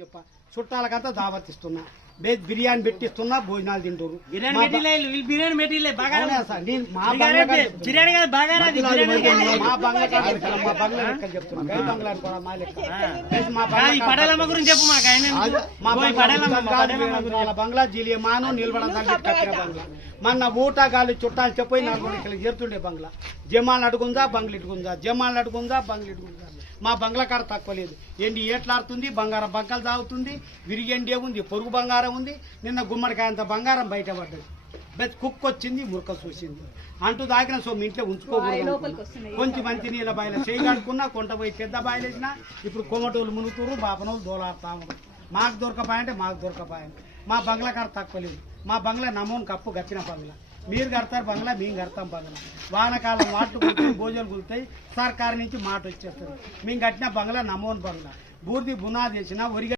చెప్ప చుట్టాలకంతా దావత్ ఇస్తున్నా బిర్యానీ పెట్టిస్తున్నా భోజనాలు తింటారు బంగ్లా జిలియమాను నిలబడదానికి కట్టిన బంగ్లా మొన్న ఊటగాళ్ళు చుట్టాలు చెప్పి 4 ఇక్కడ చేరుతుండే బంగ్లా జమాలు అడుగుందా బంగ్లు ఇటుకుందా జమాలు అడుగుందా బంగ్లు ఇటుకుందా మా బంగ్లా కాడ తక్కువ లేదు ఎండి ఏట్లాడుతుంది బంగారం బంకలు తాగుతుంది విరిగెండి ఉంది పొరుగు బంగారం ఉంది నిన్న గుమ్మడికాయంత బంగారం బయటపడ్డది కుక్క వచ్చింది మురక చూసింది అంటూ దాకిన సో మీ ఇంట్లో ఉంచుకోకూడదు కొంచెం మంచి నీళ్ళ బాయిల చేయగడుకున్నా కొంట పోయి పెద్ద బాయిలు వేసినా ఇప్పుడు కొమ్మటోళ్ళు మునుగుతురు బాపనోళ్ళు దోలాడుతా ఉన్నారు మాకు దొరకపాయంటే మాకు దొరకపాయంటే మా బంగ్లా కాడ తక్కువ లేదు మా బంగ్లా నమోన్ కప్పు గచ్చిన బంగ్లా మీరు కడతారు బంగ్లా మేము కడతాం బంగ్లా వానకాలం వాట్లు కులుతాయి భోజనాలు కులుతాయి సర్కారు నుంచి మాట వచ్చేస్తారు మేము కట్టిన బంగ్లా నమోన్ బంగ్లా బూర్ది బునాది వేసిన ఒరిగ